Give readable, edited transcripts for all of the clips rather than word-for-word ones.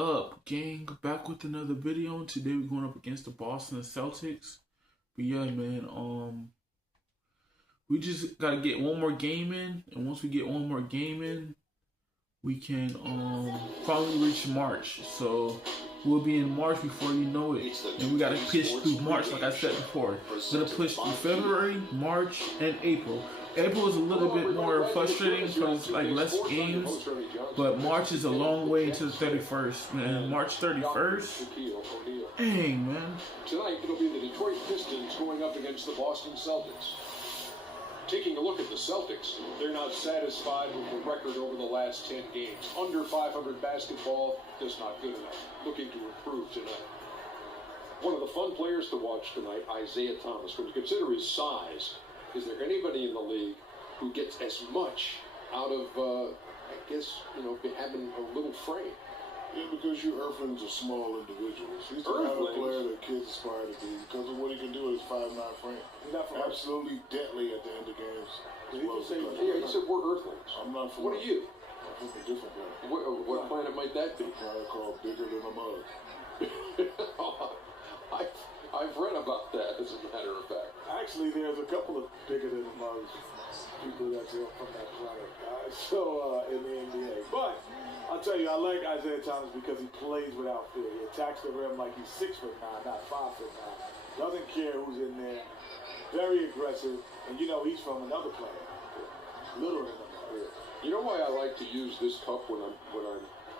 up, gang? Back with another video. Today we're going up against the Boston Celtics. But yeah, man, we just gotta get one more game in, and once we get one more game in, we can finally reach March. So we'll be in March before you know it, and we gotta push through March, like I said before. We're gonna push through February, March, and April. April is a little bit more frustrating because like less games, but March is a long way into the 31st, man. March 31st. Dang, man. Tonight it'll be the Detroit Pistons going up against the Boston Celtics. Taking a look at the Celtics, they're not satisfied with the record over the last 10 games. Under 500 basketball, just not good enough. Looking to improve tonight. One of the fun players to watch tonight, Isaiah Thomas. When you consider his size, is there anybody in the league who gets as much out of, having a little frame? Yeah, because you Earthlings are small individuals. He's the kind of player that kids aspire to be because of what he can do with his 5'9" frame. Absolutely deadly at the end of games. He said we're Earthlings. I'm not for What are you? I'm from a different planet. What planet might that be? A planet called Bigger Than a Mug. I've read about that, as a matter of fact. Actually, there's a couple of Bigger Than a Mug people that's from that planet. In the NBA. But I'll tell you, I like Isaiah Thomas because he plays without fear. He attacks the rim like he's 6'9", not 5'9". Doesn't care who's in there. Very aggressive, and he's from another planet. Literally another. You know why I like to use this cup when I'm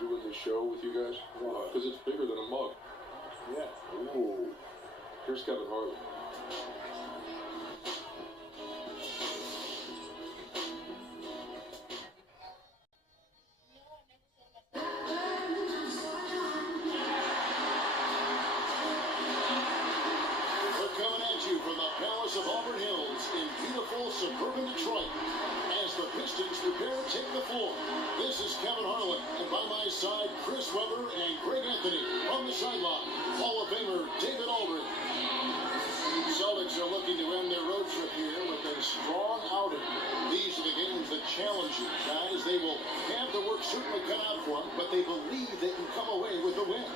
doing this show with you guys? Because it's bigger than a mug. Yeah. Ooh. Here's Kevin Harlan. Of Auburn Hills in beautiful suburban Detroit as the Pistons prepare to take the floor. This is Kevin Harlan, and by my side, Chris Webber and Greg Anthony. From the sideline, Hall of Famer David Aldridge. Celtics are looking to end their road trip here with a strong outing. These are the games that challenge you, guys. They will have the work certainly cut out for them, but they believe they can come away with a win.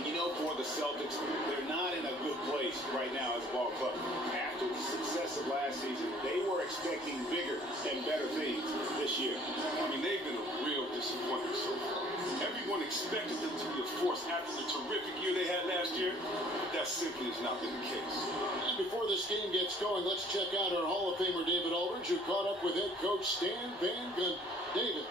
And for the Celtics, they're not in a good place right now as a ball club. After the success of last season, they were expecting bigger and better things this year. They've been a real disappointment so far. Everyone expected them to be a force after the terrific year they had last year, but that simply has not been the case. And before this game gets going, let's check out our Hall of Famer David Aldridge, who caught up with head coach Stan Van Gundy. David.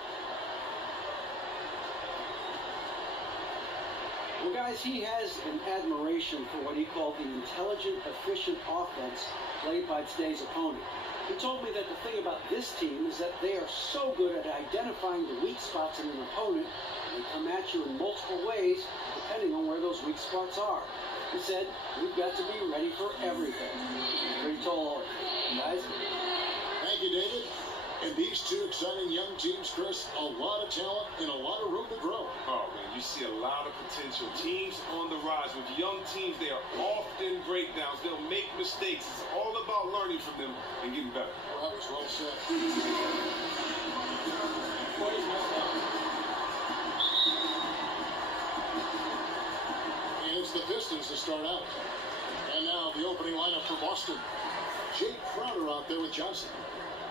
Well, guys, he has an admiration for what he called the intelligent, efficient offense played by today's opponent. He told me that the thing about this team is that they are so good at identifying the weak spots in an opponent, and they come at you in multiple ways, depending on where those weak spots are. He said, we've got to be ready for everything. Pretty tall order. Guys? Thank you, David. And these two exciting young teams, Chris, a lot of talent and a lot of room to grow. Oh, man, you see a lot of potential. Teams on the rise. With young teams, they are often breakdowns. They'll make mistakes. It's all about learning from them and getting better. Well, that was well said. And it's the Pistons to start out. And now the opening lineup for Boston. Jay Crowder out there with Johnson.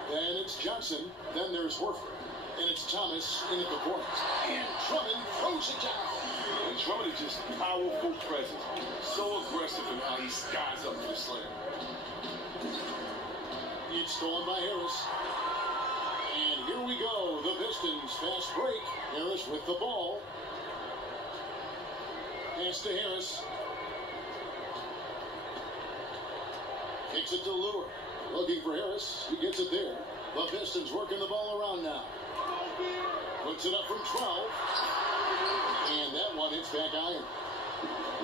Then it's Johnson, then there's Horford, and it's Thomas in at the corners. And Drummond throws it down. And Drummond is just powerful presence. So aggressive in how he skies up to the slam. It's stolen by Harris. And here we go, the Pistons fast break. Harris with the ball. Pass to Harris. Kicks it to Lure. Looking for Harris. He gets it there. The Pistons working the ball around now. Puts it up from 12. And that one hits back iron.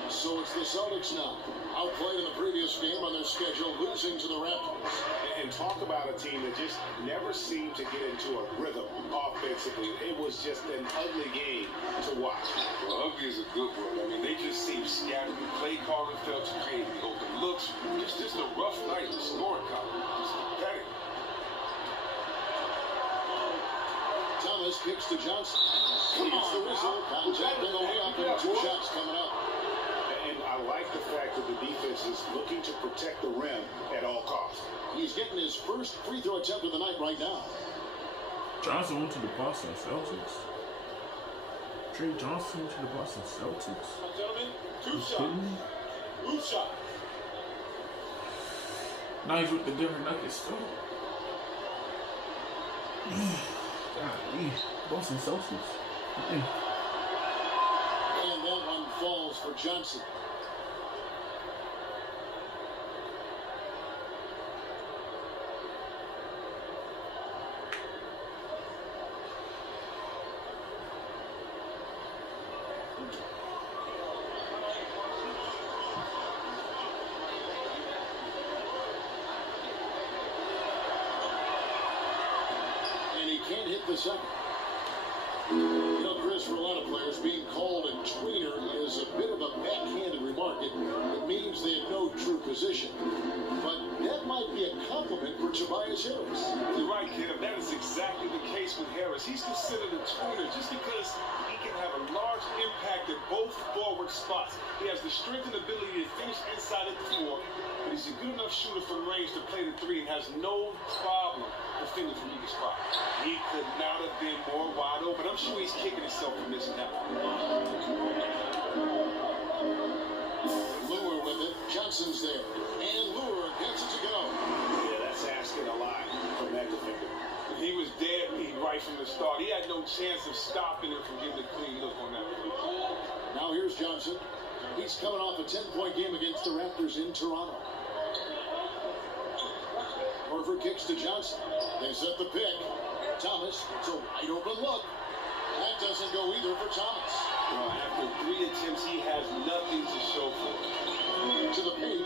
So it's the Celtics now. Outplayed in the previous game on their schedule, losing to the Raptors. And talk about a team that just never seemed to get into a rhythm offensively. It was just an ugly game to watch. Well, ugly is a good word. They just seemed scattered. The play calling failed to create the open looks. It's just a rough night in the scoring column. It's pathetic. Thomas kicks to Johnson. It's the whistle. Contact on the way up and 2 shots coming up. And I like the fact that the defense is looking to protect the rim at all costs. He's getting his first free throw attempt of the night right now. Johnson went to the Boston Celtics. Trey Johnson went to the Boston Celtics. Gentlemen, 2 shots. Kidding me? 2 shots. Now he's with the Denver Nuggets too. Golly, Boston Celtics. And that one falls for Johnson. Can't hit the second. You know, Chris, for a lot of players, being called a tweener is a bit of a backhanded remark. It means they have no true position. But that might be a compliment for Tobias Harris. You're right, Kev. That is exactly the case with Harris. He's considered a tweener just because he can have a large impact at both forward spots. He has the strength and ability to finish inside at the 4, but he's a good enough shooter from range to play the 3 and has no problem defending from either spot. He could not have been more wide open. I'm sure he's kicking himself for missing that one. Lure with it. Johnson's there. And Lure gets it to go. Yeah, that's asking a lot from that defender. He was dead beat right from the start. He had no chance of stopping him from getting a clean look on that play. Now here's Johnson. He's coming off a 10-point game against the Raptors in Toronto. Horford kicks to Johnson. They set the pick. Thomas, it's a wide open look. That doesn't go either for Thomas. After 3 attempts, he has nothing to show for it. To the paint,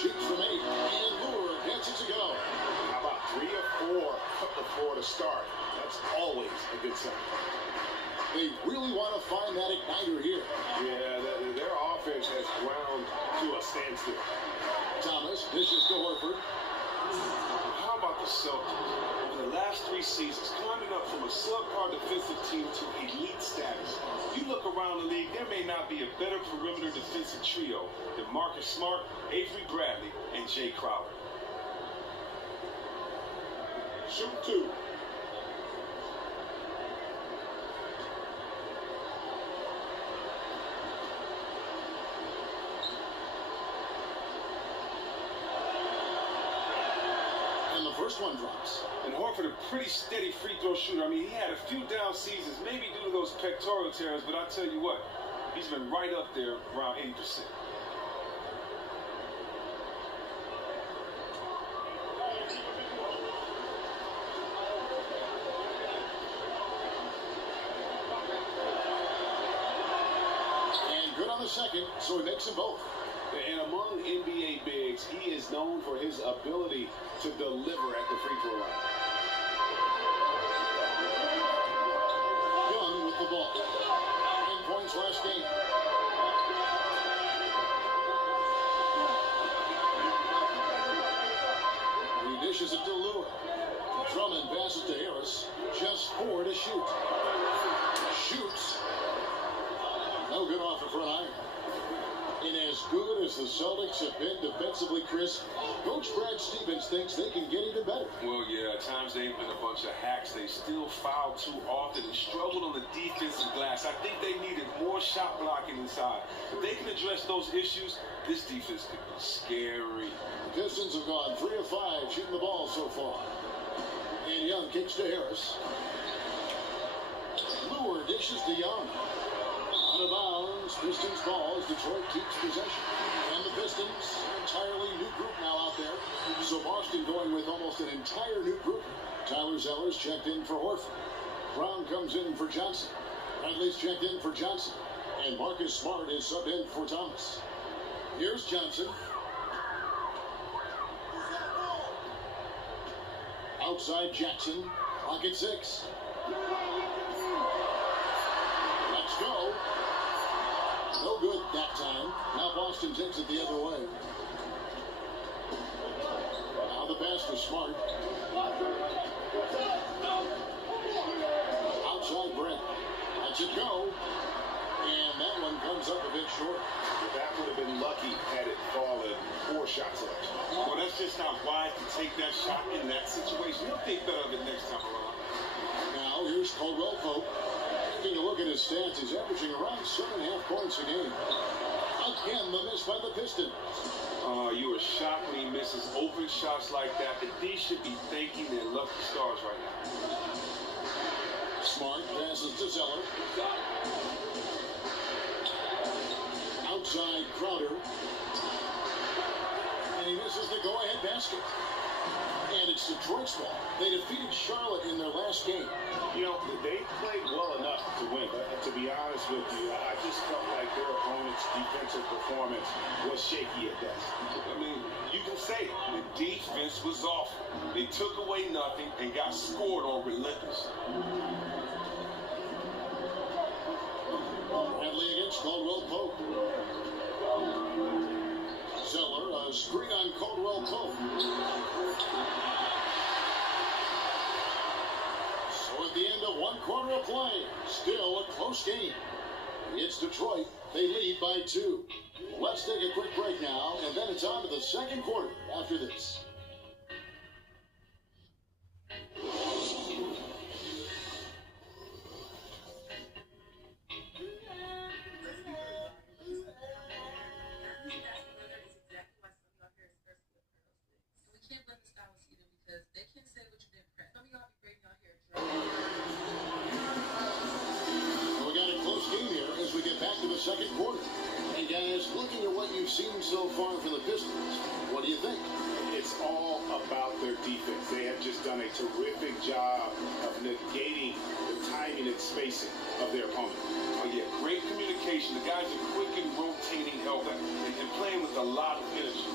shoots from 8, and Lure gets it to go. How about 3 or 4 from the floor to start? That's always a good sign. They really want to find that igniter here. Yeah, their offense has ground to a standstill. Thomas dishes to Horford. How about the Celtics? Over the last 3 seasons, climbing up from a subpar defensive team to elite status. You look around the league, there may not be a better perimeter defensive trio than Marcus Smart, Avery Bradley, and Jay Crowder. Shoot 2. First one drops. And Horford, a pretty steady free throw shooter. I mean, he had a few down seasons, maybe due to those pectoral tears, but I tell you what, he's been right up there around 80%. And good on the second, so he makes them both. And among NBA bigs, he is known for his ability to deliver at the free throw line. Young with the ball. 10 points last game. He dishes it to Lure. Drummond passes to Harris. Just 4 to shoot. Shoots. No good offer for an iron. And as good as the Celtics have been defensively, Chris, Coach Brad Stevens thinks they can get even better. Well, yeah, at times they've been a bunch of hacks. They still foul too often and struggled on the defensive glass. I think they needed more shot blocking inside. If they can address those issues, this defense could be scary. The Pistons have gone 3 of 5 shooting the ball so far. And Young kicks to Harris. Lure dishes to Young. Out of bounds, Pistons ball as Detroit keeps possession. And the Pistons, an entirely new group now out there. So Boston going with almost an entire new group. Tyler Zeller's checked in for Horford. Brown comes in for Johnson. Bradley's checked in for Johnson. And Marcus Smart is subbed in for Thomas. Here's Johnson. Outside Jackson. Clock at 6. Let's go. No good that time. Now Boston takes it the other way. Now the pass to Smart. break. That's a go. And that one comes up a bit short. That would have been lucky had it fallen 4 shots left. Well, that's just not wise to take that shot in that situation. He'll think better of it next time around. Now, here's Caldwell Pope. Taking a look at his stats, he's averaging around 7.5 points a game. Again, the miss by the Pistons. You are shocked when he misses open shots like that. The D should be thanking their lucky stars right now. Smart passes to Zeller. Outside Crowder. And he misses the go-ahead basket. And it's Detroit's ball. They defeated Charlotte in their last game. You know, they played well enough to win, but to be honest with you, I just felt like their opponent's defensive performance was shaky at best. I mean, you can say it. The defense was awful. They took away nothing and got scored on relentless. Bradley against Caldwell Pope. Zeller, a screen on Caldwell Pope. So at the end of one quarter of play, still a close game. It's Detroit. They lead by 2. Let's take a quick break now, and then it's on to the second quarter after this. Second quarter. And guys, looking at what you've seen so far from the Pistons, what do you think? It's all about their defense. They have just done a terrific job of negating the timing and spacing of their opponent. Oh, yeah, great communication. The guys are quick and rotating help and playing with a lot of energy.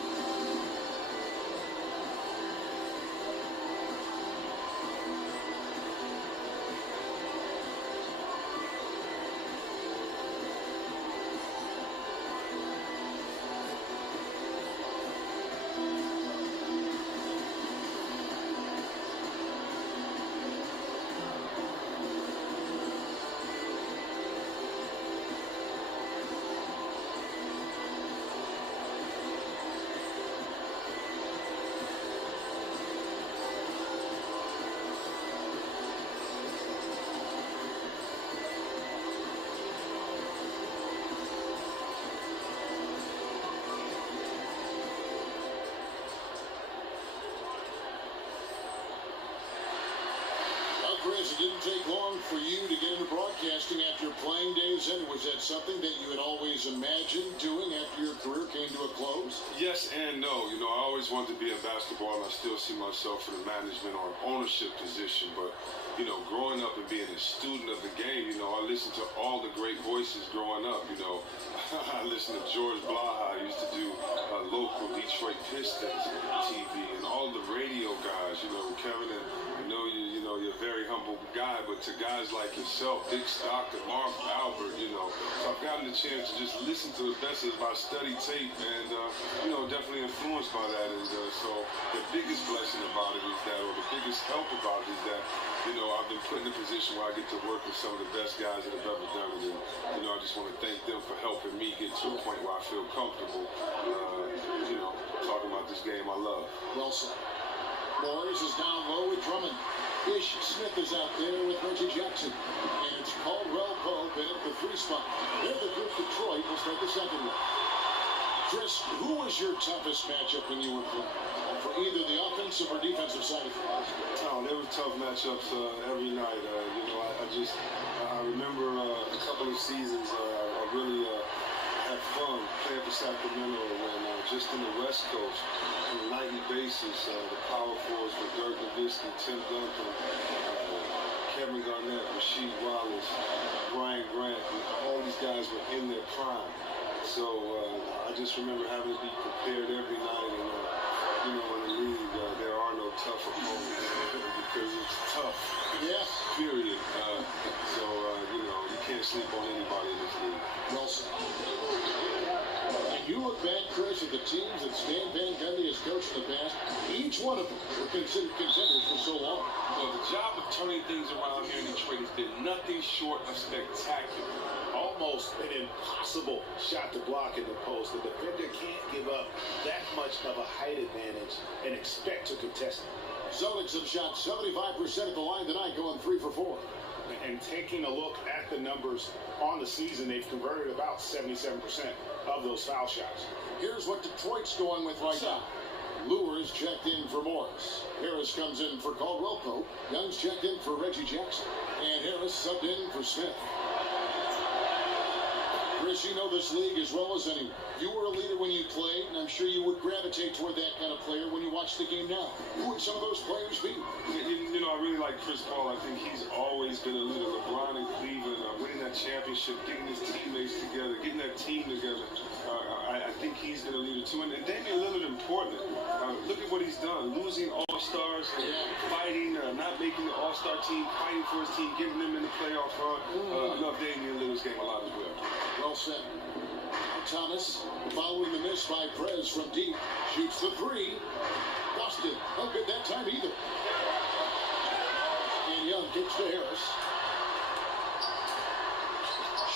Chris, it didn't take long for you to get into broadcasting after your playing days, and was that something that you had always imagined doing after your career came to a close? Yes and no. You know, I always wanted to be in basketball, and I still see myself in a management or ownership position. But, you know, growing up and being a student of the game, you know, I listened to all the great voices growing up. You know, I listened to George Blaha. I used to do local Detroit Pistons TV, and all the radio guys. You know, Kevin, and I know you're a very humble guy, but to guys like yourself, Dick Stockton, Mark Albert, you know, so I've gotten the chance to just listen to the best of my study tape, and you know, definitely influenced by that. And so the biggest blessing about it is that, or the biggest help about it is that, you know, I've been put in a position where I get to work with some of the best guys that have ever done it, and you know, I just want to thank them for helping me get to a point where I feel comfortable, you know, talking about this game I love. Well said. Morris is down low with Drummond. Ish Smith is out there with Reggie Jackson. And it's Caldwell Pope in at the 3 spot. They're the group Detroit will start the second one. Chris, who was your toughest matchup when you were playing? For either the offensive or defensive side of things? Oh, there were tough matchups every night. You know, I remember a couple of seasons I really had fun playing for Sacramento when just in the West Coast, on a nightly basis, the power forwards were Dirk Nowitzki, Tim Duncan, Kevin Garnett, Rasheed Wallace, Brian Grant, all these guys were in their prime. So I just remember having to be prepared every night, and you know, in the league, there are no tough opponents because it's tough. Yes. Period. So you know, you can't sleep on anybody in this league. Well said. You look back, Chris, at the teams that Stan Van Gundy has coached in the past. Each one of them were considered contenders for so long. Well, the job of turning things around here in Detroit has been nothing short of spectacular. Almost an impossible shot to block in the post. The defender can't give up that much of a height advantage and expect to contest it. Celtics have shot 75% at the line tonight, going 3 for 4. And taking a look at the numbers on the season, they've converted about 77% of those foul shots. Here's what Detroit's going with right now. Lewis checked in for Morris. Harris comes in for Caldwell Pope. Young's checked in for Reggie Jackson. And Harris subbed in for Smith. Chris, you know this league as well as anyone. You were a leader when you played, and I'm sure you would gravitate toward that kind of player when you watch the game now. Who would some of those players be? You know, I really like Chris Paul. I think he's always been a leader. LeBron in Cleveland, winning that championship, getting his teammates together, getting that team together. I think he's been a leader too. And Damian Lillard in Portland. Look at what he's done. Losing All-Stars, fighting, not making the All-Star team, fighting for his team, getting them in the playoff run. I love Damian Lillard's game a lot as well. Well said. Thomas, following the miss by Prez from deep, shoots the 3. Boston, no good that time either. And Young kicks to Harris.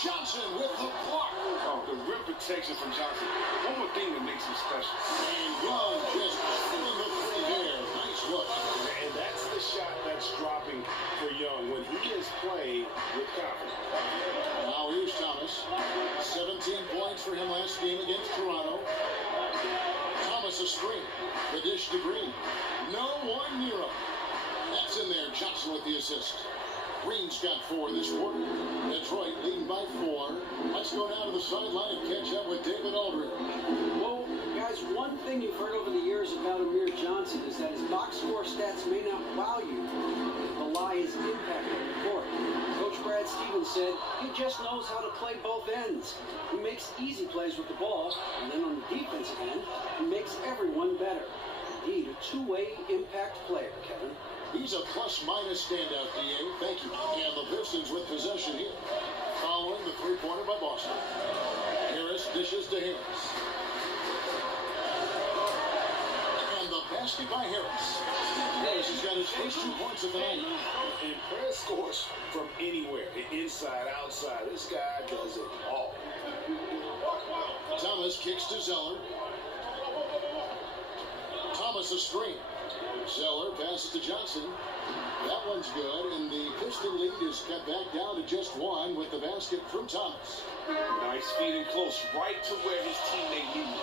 Johnson with the block. Oh, the rim protection from Johnson. One more thing that makes him special. And Young just filling the 3 there. Nice look. And that's the shot that's dropping for Young when he is playing with confidence. Now here's Thomas. 17 points for him last game against Toronto. Thomas a screen. The dish to Green. No one near him. That's in there. Johnson with the assist. Green's got 4 this quarter. Detroit leading by 4. Let's go down to the sideline and catch up with David Aldridge. Well, guys, one thing you've heard over the years about Amir Johnson is that his box score stats may not wow you, but lie his impact on the court. Coach Brad Stevens said he just knows how to play both ends. He makes easy plays with the ball, and then on the defensive end, he makes everyone better. Indeed, a two-way impact player, Kevin. He's a plus-minus standout, D.A. Thank you. And the Pistons with possession here. Following the 3-pointer by Boston. Harris dishes to Harris. And the basket by Harris. Harris has got his first 2 points of the night. And Perez scores from anywhere. Inside, outside. This guy does it all. Thomas kicks to Zeller. Thomas a screen. Zeller passes to Johnson. That one's good, and the Piston lead is cut back down to just 1 with the basket from Thomas. Nice feed in close, right to where his teammate needed.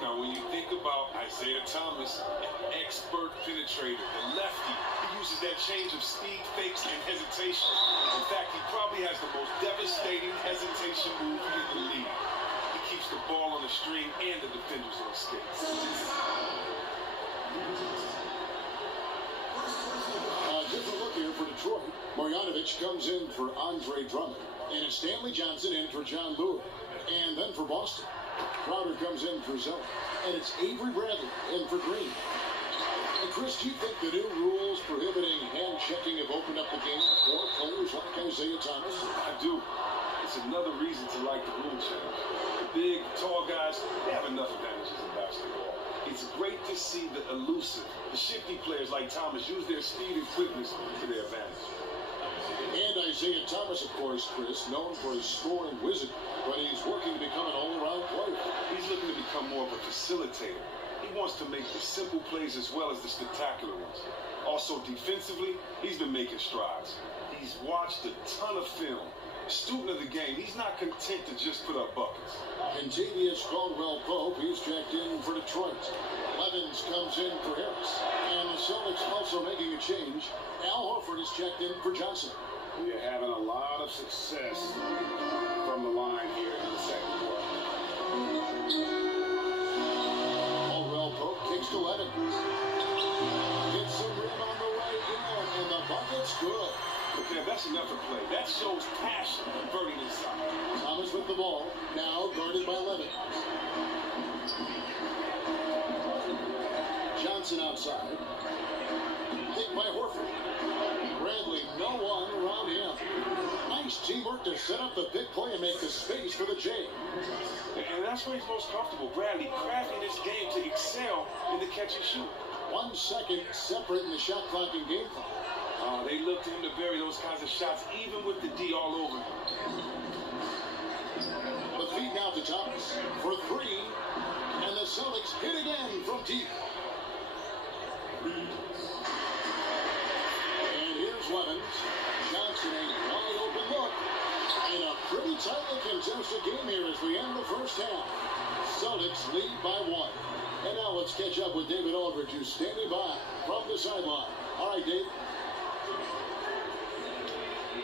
Now, when you think about Isaiah Thomas, an expert penetrator, the lefty, he uses that change of speed, fakes, and hesitation. In fact, he probably has the most devastating hesitation move in the league. He keeps the ball on the string and the defenders on skates. Different look here for Detroit. Marjanovic comes in for Andre Drummond. And it's Stanley Johnson in for John Lewis. And then for Boston, Crowder comes in for Zeller. And it's Avery Bradley in for Green. And Chris, do you think the new rules prohibiting hand checking have opened up the game for players like Isaiah Thomas? I do. It's another reason to like the rule change. The big, tall guys, they have enough advantages in basketball. It's great to see the elusive, the shifty players like Thomas use their speed and quickness to their advantage. And Isaiah Thomas, of course, Chris, known for his scoring wizard, but he's working to become an all-around player. He's looking to become more of a facilitator. He wants to make the simple plays as well as the spectacular ones. Also, defensively, he's been making strides. He's watched a ton of film. Student of the game, he's not content to just put up buckets. Contavious Caldwell Pope, he's checked in for Detroit. Levins comes in for Harris. And the Celtics also making a change. Al Horford is checked in for Johnson. We are having a lot of success from the line here in the second quarter. Caldwell Pope kicks to Levins. Gets some rim on the way in, and the bucket's good. Okay, that's enough to play. That shows passion converting inside. Thomas with the ball, now guarded by Levin. Johnson outside. Hit by Horford. Bradley, no one around him. Nice teamwork to set up the big play and make the space for the J. And that's where he's most comfortable. Bradley crafting this game to excel in the catch and shoot. 1 second separate in the shot clock and game clock. They look to him to bury those kinds of shots, even with the D all over him. The feed now to Thomas for 3, and the Celtics hit again from deep. And here's Levens. Johnson, a wide open look. And a pretty tightly contested game here as we end the first half. Celtics lead by 1. And now let's catch up with David Aldridge, who's standing by from the sideline. All right, Dave.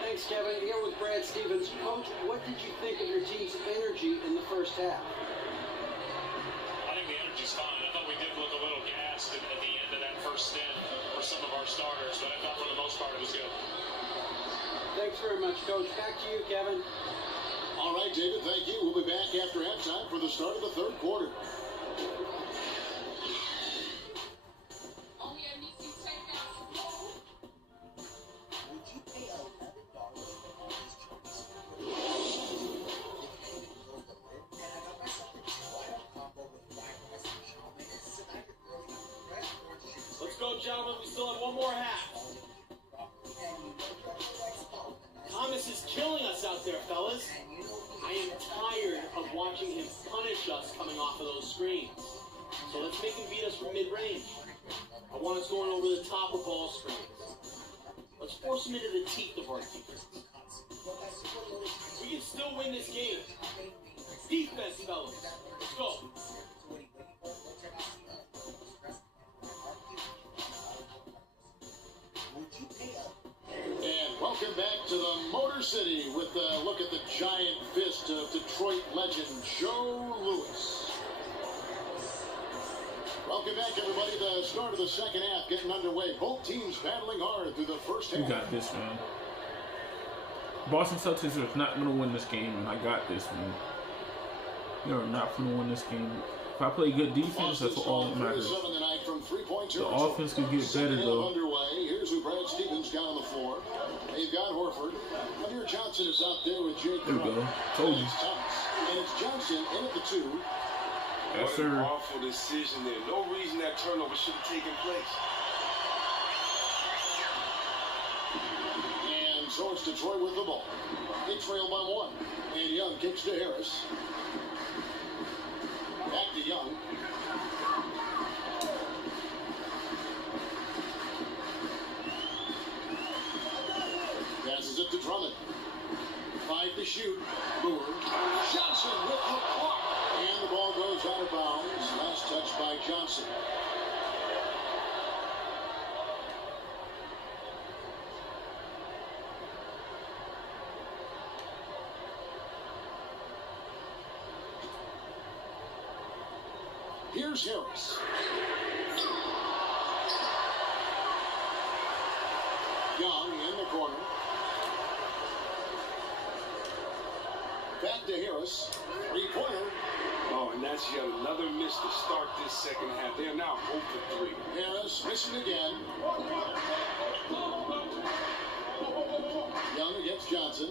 Thanks, Kevin. Here with Brad Stevens. Coach, what did you think of your team's energy in the first half? I think the energy's fine. I thought we did look a little gassed at the end of that first stint for some of our starters, but I thought for the most part it was good. Thanks very much, Coach. Back to you, Kevin. All right, David, thank you. We'll be back after halftime for the start of the third quarter. Let's go, gentlemen. We still have one more half. Thomas is killing us out there, fellas. I am tired of watching him punish us coming off of those screens. So let's make him beat us from mid-range. I want us going over the top of ball screens. Let's force him into the teeth of our defense. We can still win this game. Defense, fellas. Let's go. And welcome back to the Motor City with a look at the giant fist of Detroit legend Joe Louis. Welcome back, everybody. The start of the second half getting underway. Both teams battling hard through the first half. You got this, man. Boston Celtics are not going to win this game, and I got this, man. You are not going to win this game. If I play good defense, that's all that matters. The offense could get better, though. Underway. Here's who Brad Stevens got on the floor. They've got Horford. Amir Johnson is out there with Jake. There we go. Told you. And it's Johnson in at the 2. Yes, What sir. an awful decision there. No reason that turnover should have taken place. And so it's Detroit with the ball. They trail by 1. And Young kicks to Harris. Back to Young. Passes it to Drummond. 5 to shoot. Moore. Johnson with the block. And the ball goes out of bounds. Last touch by Johnson. Here's Harris. Young in the corner. Back to Harris. 3-pointer. Oh, and that's yet another miss to start this second half. They are now 0 for 3. Harris missing again. Young against Johnson.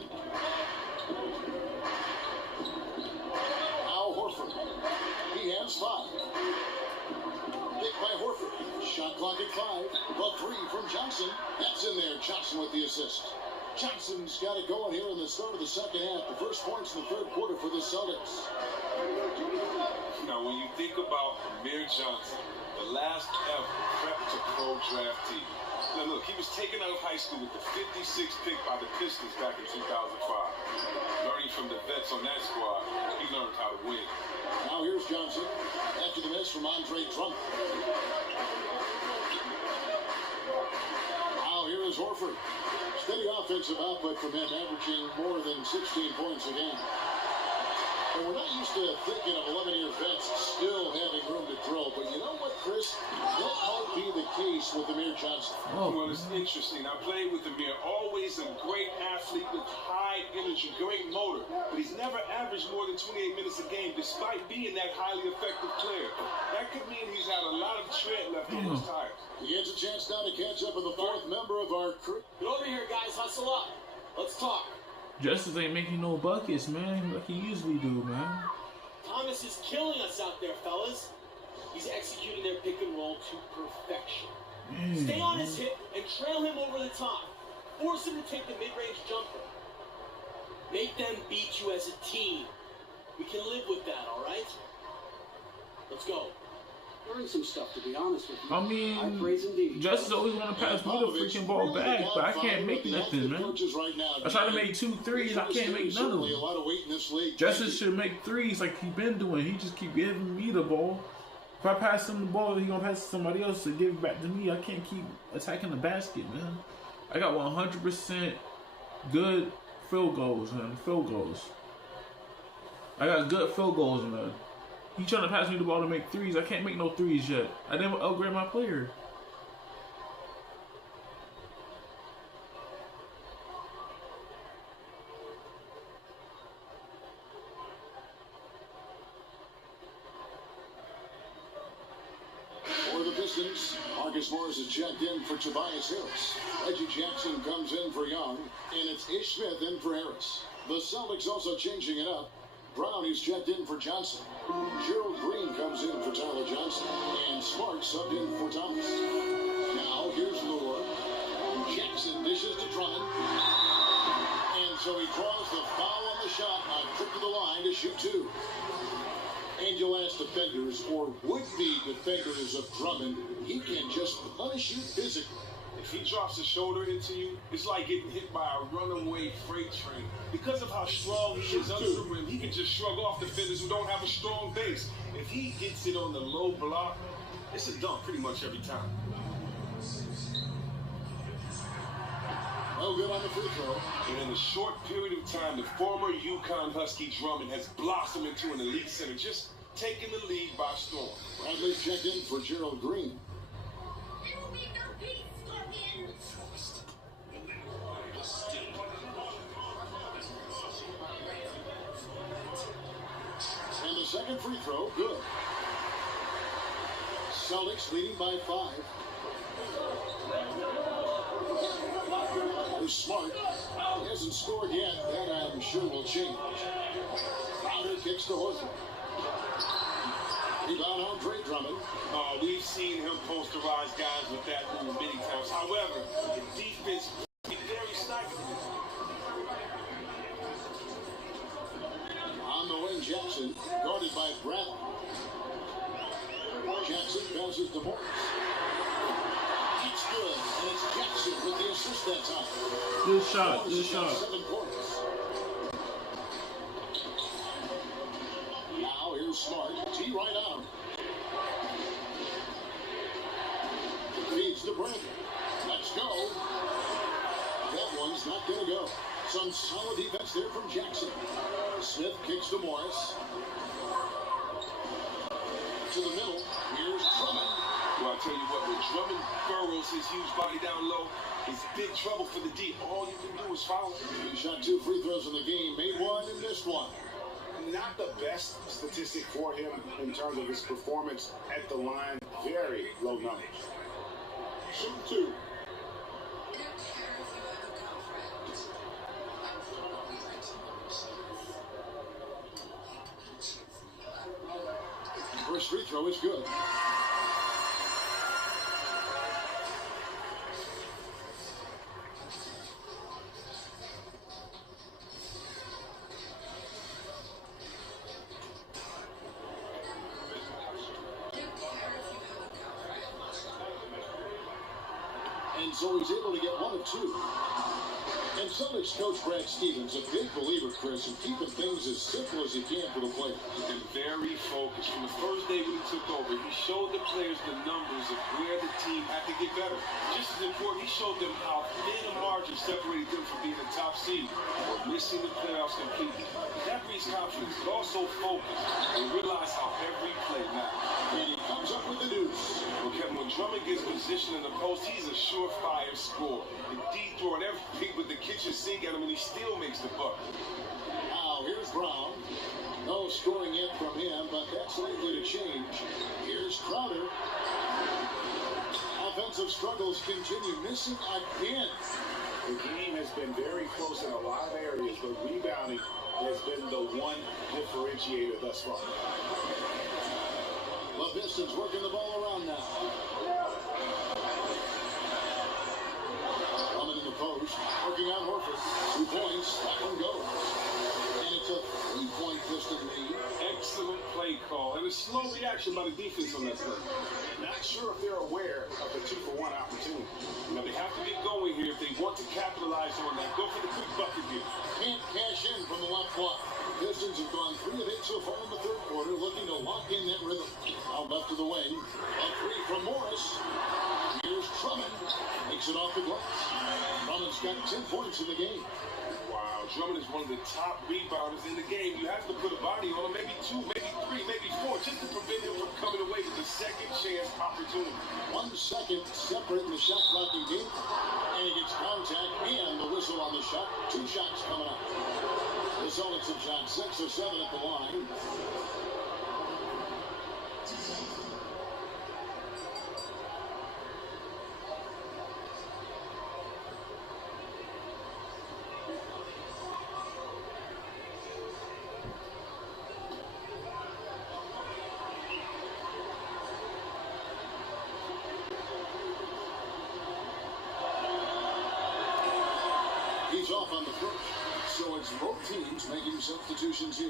Now Horford. He has 5. Picked by Horford. Shot clock at 5. The 3 from Johnson. That's in there. Johnson with the assist. Johnson's got it going here in the start of the second half. The first points in the third quarter for the Celtics. Now, when you think about Amir Johnson, the last ever prep to pro draftee. Now, look, he was taken out of high school with the 56th pick by the Pistons back in 2005. Learning from the vets on that squad, he learned how to win. Now here's Johnson after the miss from Andre Drummond. Now here is Horford. Steady offensive output from him, averaging more than 16 points a game. And we're not used to thinking of 11-year vets still having room to grow. But you know what, Chris? That might be the case with Amir Johnson. Well, it's interesting. I played with Amir. Always a great athlete with high energy, great motor. But he's never averaged more than 28 minutes a game, despite being that highly effective player. That could mean he's had a lot of tread left on his tires. He gets a chance now to catch up with the fourth member of our crew. Get over here, guys. Hustle up. Let's talk. Justice ain't making no buckets, man, like he usually do, man. Thomas is killing us out there, fellas. He's executing their pick and roll to perfection. Stay on his hip and trail him over the top. Force him to take the mid-range jumper. Make them beat you as a team. We can live with that, all right? Let's go. Learned some stuff, to be honest with you. I mean, Justice always want to pass me the freaking ball back, but I can't make nothing, man. I try to make 2 threes, I can't make none of them. Justice should make threes like he been doing. He just keep giving me the ball. If I pass him the ball, he gonna pass it to somebody else to give it back to me. I can't keep attacking the basket, man. I got 100% good field goals, man. Field goals. I got good field goals, man. He trying to pass me the ball to make threes. I can't make no threes yet. I didn't upgrade my player. For the Pistons, Marcus Morris is checked in for Tobias Harris. Reggie Jackson comes in for Young, and it's Ish Smith in for Harris. The Celtics also changing it up. Brown is checked in for Johnson. Gerald Green comes in for Tyler Johnson. And Smart subbed in for Thomas. Now here's Lure. Jackson dishes to Drummond. And so he draws the foul on the shot. A trip to the line to shoot 2. And you'll ask defenders, or would-be defenders of Drummond, he can just punish you physically. If he drops a shoulder into you, it's like getting hit by a runaway freight train. Because of how strong he is under the rim, he can just shrug off defenders who don't have a strong base. If he gets it on the low block, it's a dunk pretty much every time. No good on the free throw. And in a short period of time, the former UConn Husky Drummond has blossomed into an elite center, just taking the league by storm. Bradley's checked in for Gerald Green. And the second free throw, good. Celtics leading by 5. Who's Smart? He hasn't scored yet. That I'm sure will change. Crowder kicks to Horford. Rebound on Trey Drummond. We've seen him posterize guys with that move many times. However, the defense is very stagnant. On the wing, Jackson, guarded by Brown. Jackson passes to Morris. That's good, and it's Jackson with the assist that time. Good shot, good shot. 7 points. Now here's Smart. T right out. Feeds to Brandon. Let's go. That one's not going to go. Some solid defense there from Jackson. Smith kicks to Morris. To the middle. Here's Drummond. Well, I'll tell you what, when Drummond furrows his huge body down low, it's big trouble for the D. All you can do is foul. He shot 2 free throws in the game, made 1 and missed 1. Not the best statistic for him in terms of his performance at the line. Very low numbers. Shoot 2. First free throw is good. And so he's able to get 1 of 2. And Celtics coach Brad Stevens, a big believer, Chris, in keeping things as simple as he can for the players. He's been very focused. From the first day when he took over, he showed the players the numbers of where the team had to get better. Just as important, he showed them how thin a margin separated them from being the top seed or missing the playoffs completely. That breeds confidence, but also focus. They realize how every play matters. And he comes up with the deuce. Well, Kevin, when Drummond gets positioned in the post, he's a surefire scorer. The D throwing everything with the kitchen sink at him, and he still makes the bucket. Now, here's Brown. No scoring yet from him, but that's likely to change. Here's Crowder. Offensive struggles continue, missing again. The game has been very close in a lot of areas, but rebounding has been the one differentiator thus far. The Pistons working the ball around now. Drummond in the post, working on Horford. 2 points, that one goes. And it's a 3-point Piston lead. Excellent play call, and a slow reaction by the defense on that play. Not sure if they're aware of the 2-for-1 opportunity. Now, they have to get going here if they want to capitalize on that. Go for the quick bucket here. Can't cash in from the left block. Pistons have gone 3 of 8 so far in the third quarter, looking to lock in that rhythm. Out left to the wing. A 3 from Morris. Here's Drummond. Makes it off the glass. Drummond's got 10 points in the game. Wow, Drummond is one of the top rebounders in the game. You have to put a body on him, maybe 2, maybe 3, maybe 4, just to prevent him from coming away with a second chance opportunity. 1 second separating the shot blocking game. And he gets contact and the whistle on the shot. 2 shots coming up. The Celtics have shot 6 or 7 at the line. He's off on the first. So it's both teams making substitutions here.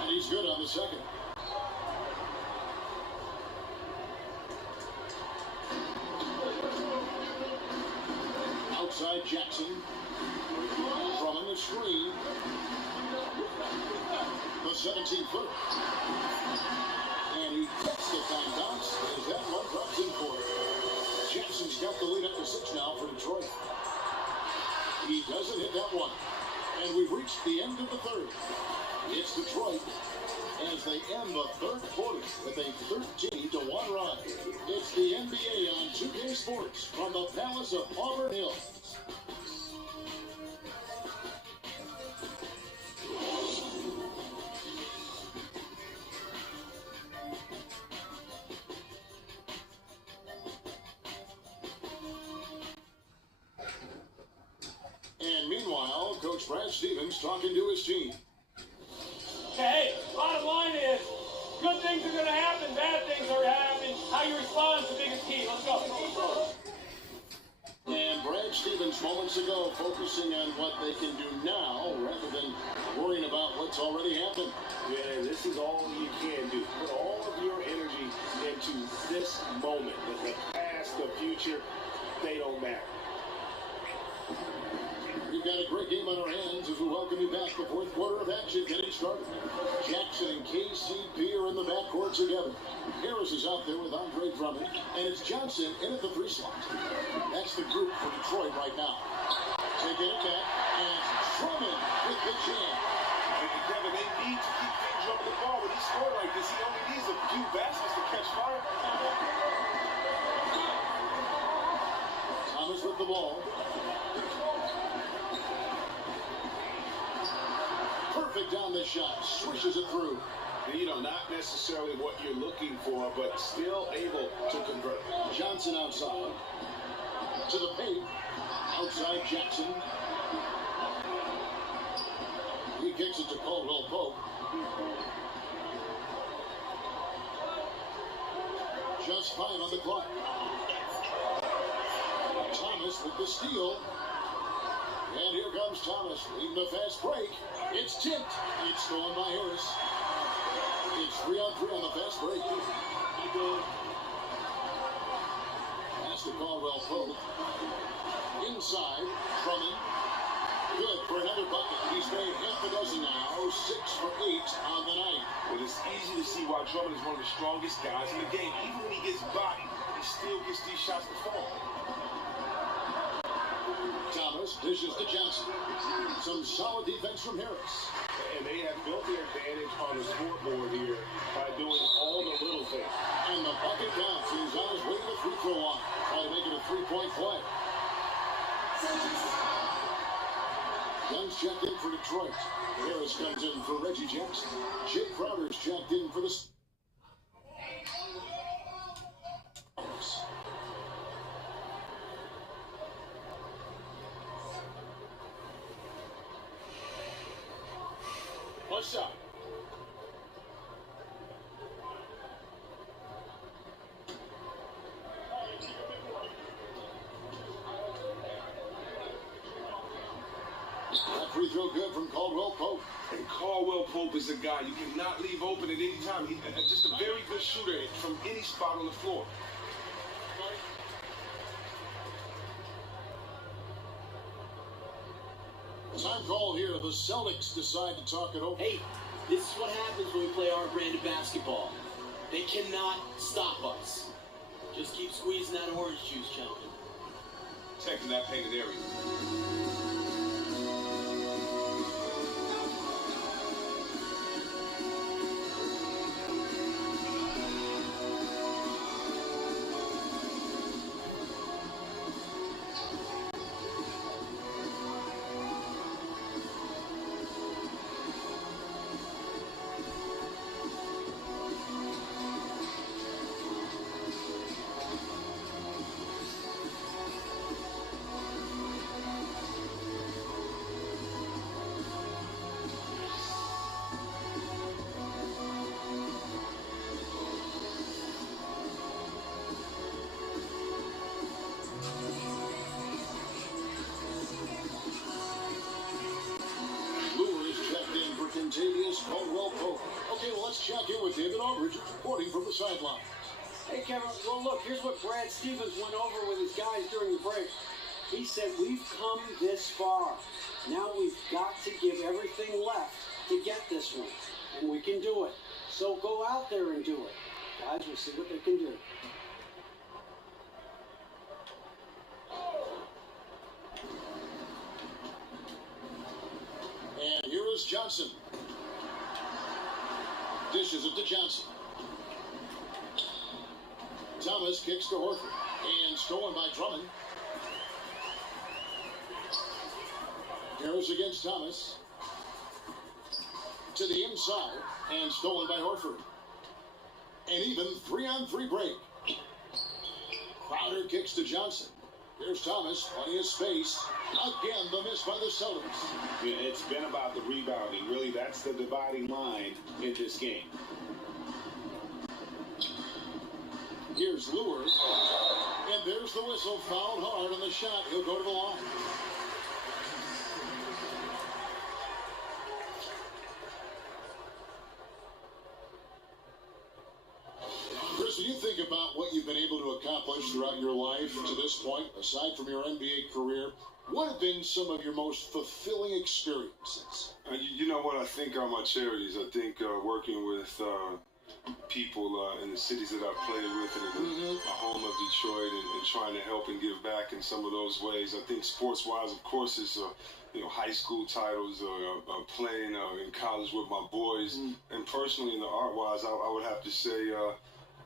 And he's good on the second. Outside Jackson. Drummond the screen. The 17-footer. And he gets the time bounce as that one drops in for him. Jackson's got the lead up to 6 now for Detroit. He doesn't hit that one. And we've reached the end of the third. It's Detroit as they end the third quarter with a 13-1 run. It's the NBA on 2K Sports from the Palace of Auburn Hills. And meanwhile, Coach Brad Stevens talking to his team. Hey, bottom line is, good things are going to happen, bad things are happening. How you respond is the biggest key. Let's go. And Brad Stevens moments ago focusing on what they can do now rather than worrying about what's already happened. Yeah, this is all you can do. Put all of your energy into this moment. The past, the future, they don't matter. We've got a great game on our hands as we welcome you back. The fourth quarter of action getting started. Jackson and KCP are in the backcourt together. Harris is out there with Andre Drummond, and it's Johnson in at the 3 slot. That's the group for Detroit right now. They get it back, and it's Drummond with the jam. And Kevin, they need to keep things Drummond the ball. When he scored like this, he only needs a few baskets to catch fire. Thomas with the ball. Perfect on the shot, swishes it through. You know, not necessarily what you're looking for, but still able to convert. Johnson outside. To the paint. Outside Jackson. He kicks it to Caldwell Pope. just 5 on the clock. Thomas with the steal. And here comes Thomas, leading a fast break. It's tipped. It's stolen by Harris. It's 3-on-3 on the fast break. Pass to Caldwell Pope. Inside, Drummond. Good for another bucket. He's made half a dozen now. 6 for 8 on the night. Well, it's easy to see why Drummond is one of the strongest guys in the game. Even when he gets bodied, he still gets these shots to fall. Thomas dishes to Johnson. Some solid defense from Harris. And they have built their advantage on the scoreboard here by doing all the little things. And the bucket counts. He's on his way to the free throw line. Try to make it a 3-point play. Young's checked in for Detroit. Harris comes in for Reggie Jackson. Jake Crowder's checked in for the... One shot. That free throw good from Caldwell Pope. And Caldwell Pope is a guy you cannot leave open at any time. He's just a very good shooter from any spot on the floor. Time call here. The Celtics decide to talk it over. Hey, this is what happens when we play our brand of basketball. They cannot stop us. Just keep squeezing that orange juice, gentlemen. Protecting that painted area. Caldwell Pope. Okay, well, let's check in with David Aldridge, reporting from the sideline. Hey, Kevin. Well, look, here's what Brad Stevens went over with his guys during the break. He said, we've come this far. Now we've got to give everything left to get this one. And we can do it. So go out there and do it. Guys, we'll see what they can do. And here is Johnson. Dishes it to Johnson. Thomas kicks to Horford. And stolen by Drummond. Harris against Thomas. To the inside. And stolen by Horford. And even 3-on-3 break. Crowder kicks to Johnson. Here's Thomas, plenty of space. Again, the miss by the Celtics. Yeah, it's been about the rebounding. Really, that's the dividing line in this game. Here's Lure. And there's the whistle. Fouled hard on the shot. He'll go to the line. Chris, when you think about what you've been able to accomplish throughout your life to this point, aside from your NBA career, what have been some of your most fulfilling experiences? You know what I think are my charities. I think working with people in the cities that I've played with and in the home of Detroit and trying to help and give back in some of those ways. I think sports-wise, of course, is high school titles, playing in college with my boys. And personally, in the art-wise, I would have to say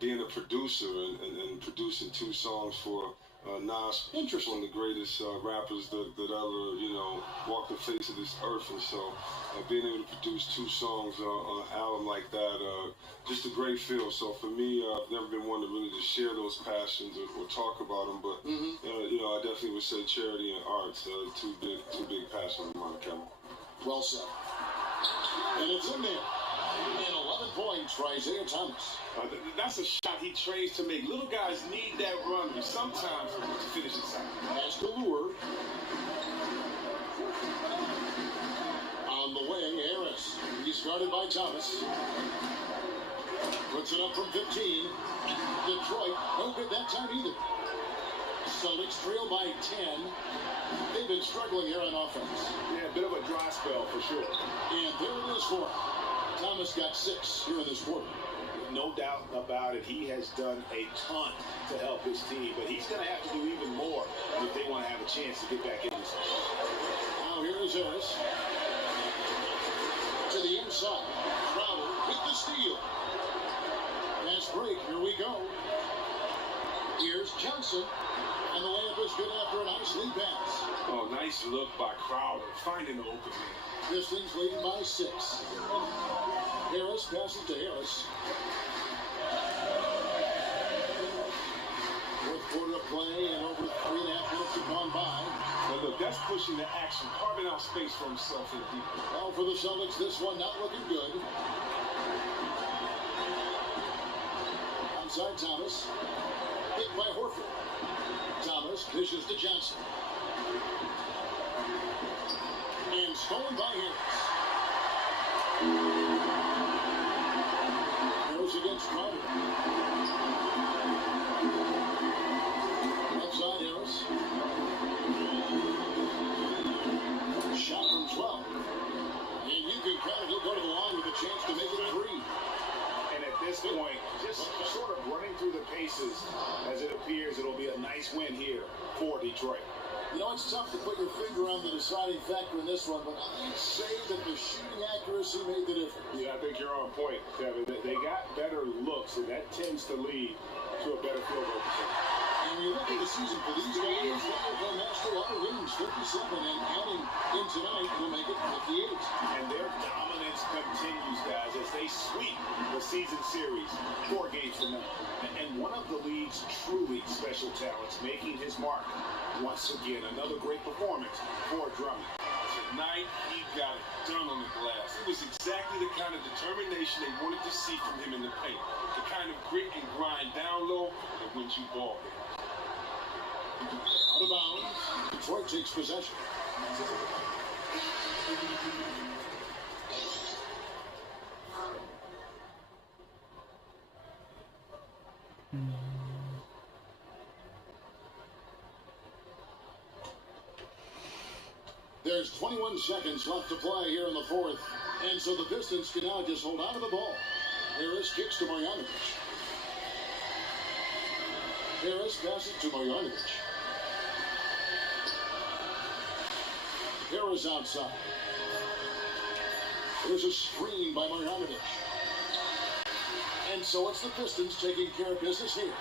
being a producer and producing 2 songs for Nas, one of the greatest rappers that ever, walked the face of this earth. And so being able to produce 2 songs on an album like that, just a great feel. So for me, I've never been one to really just share those passions or talk about them. But, I definitely would say charity and art, two big passions of mine, Kevin. Well said. And it's in there. And 11 points for Isaiah Thomas. That's a shot he trains to make. Little guys need that run sometimes to finish inside. As the lure. On the wing, Harris. He's guarded by Thomas. Puts it up from 15. Detroit, no good that time either. Celtics trail by 10. They've been struggling here on offense. Yeah, a bit of a dry spell for sure. And there it is for him. Thomas got 6 here in this quarter. No doubt about it. He has done a ton to help his team, but he's going to have to do even more if they want to have a chance to get back in this game. Now here is Harris. To the inside. Crowder with the steal. Pass break. Here we go. Here's Johnson. And the layup is good after a nice lead pass. Oh, nice look by Crowder. Finding the open man. Pistons leading by 6. Harris passes to Harris. Fourth quarter of play and over 3.5 minutes have gone by. But look, that's pushing the action, carving out space for himself in deep. Well, for the Celtics, this one not looking good. Outside Thomas. Hit by Horford. Thomas dishes to Johnson. And stolen by Harris. Harris against Crowder. Left side Harris. Shot from 12. And you can count it. He'll go to the line with a chance to make it 3. And at this point, just sort of running through the paces, as it appears it'll be a nice win here for Detroit. You know, it's tough to put your finger on the deciding factor in this one, but I'd say that the shooting accuracy made the difference. Yeah, I think you're on point, Kevin. They got better looks, and that tends to lead to a better field goal percentage. And when you look at the season for these guys, they've amassed a lot of wins, 57, and counting in tonight will make it 58. And their dominance continues, guys, as they sweep the season series 4 games from now. And one of the league's truly special talents making his mark. Once again, another great performance for Drummond. Tonight, he got it done on the glass. It was exactly the kind of determination they wanted to see from him in the paint. The kind of grit and grind down low that wins you ball games. Out of bounds. Detroit takes possession. There's 21 seconds left to play here in the fourth. And so the Pistons can now just hold on to the ball. Harris kicks to Marjanovic. Harris passes to Marjanovic. Harris outside. There's a screen by Marjanovic. And so it's the Pistons taking care of business here.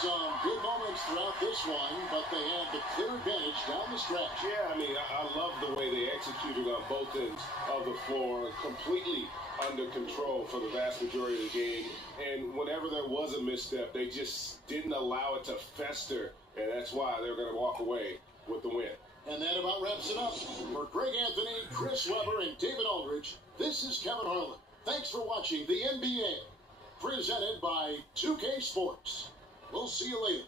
Some good moments throughout this one, but they had the clear advantage down the stretch. Yeah, I mean, I love the way they executed on both ends of the floor, completely under control for the vast majority of the game. And whenever there was a misstep, they just didn't allow it to fester, and that's why they're going to walk away with the win. And that about wraps it up. For Greg Anthony, Chris Webber, and David Aldridge, this is Kevin Harlan. Thanks for watching the NBA, presented by 2K Sports. We'll see you later.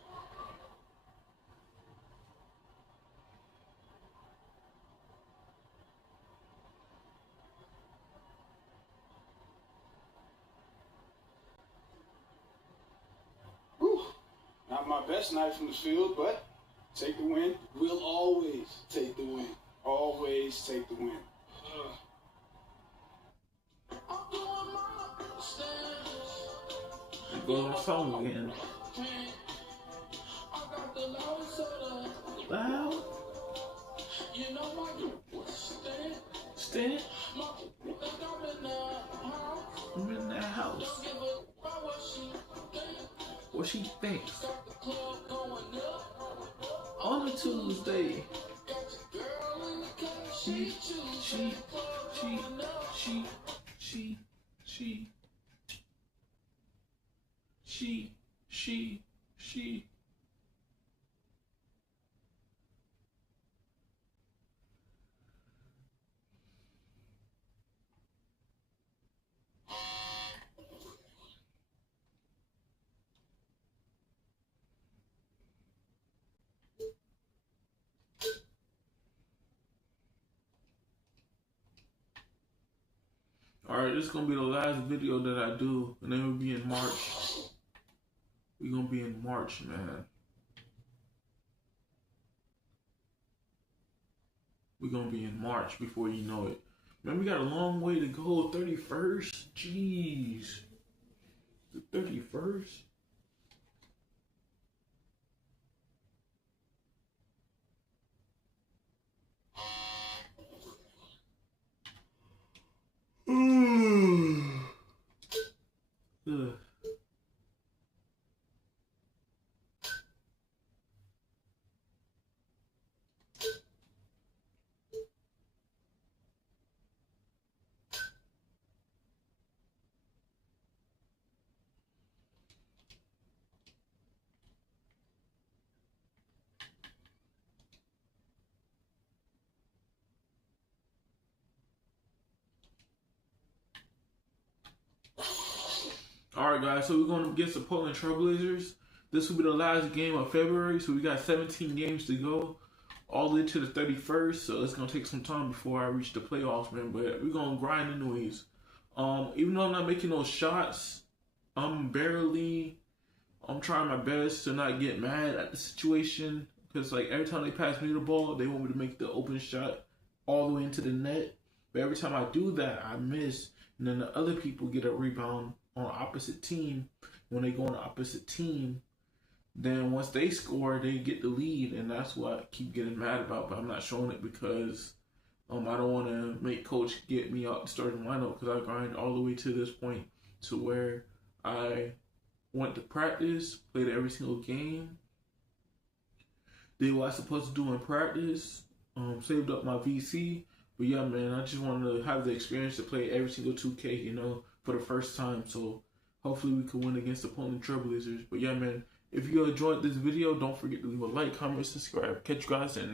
Whew. Not my best night from the field, but take the win. We'll always take the win. Always take the win. Go to the song again. Loud. Stand. I'm in that house. What she thinks. On a Tuesday. She. Alright, this is gonna be the last video that I do, and then we'll be in March. We're gonna be in March, man. We're gonna be in March before you know it. Man, we got a long way to go. 31st? Jeez. The 31st? Ugh. Alright guys, so we're going against the Portland Trailblazers. This will be the last game of February, so we got 17 games to go, all the way to the 31st, so it's going to take some time before I reach the playoffs, man, but we're going to grind anyways. Even though I'm not making those shots, I'm trying my best to not get mad at the situation, because like every time they pass me the ball, they want me to make the open shot all the way into the net, but every time I do that, I miss, and then the other people get a rebound on the opposite team. When they go on the opposite team, then once they score, they get the lead, and that's what I keep getting mad about. But I'm not showing it because I don't want to make coach get me out the starting lineup, because I grind all the way to this point to where I went to practice, played every single game, did what I was supposed to do in practice, saved up my VC. But yeah, man, I just wanted to have the experience to play every single 2K, you know, for the first time. So hopefully we can win against the Portland Trailblazers. But yeah, man, if you enjoyed this video, don't forget to leave a like, comment, subscribe. Catch you guys in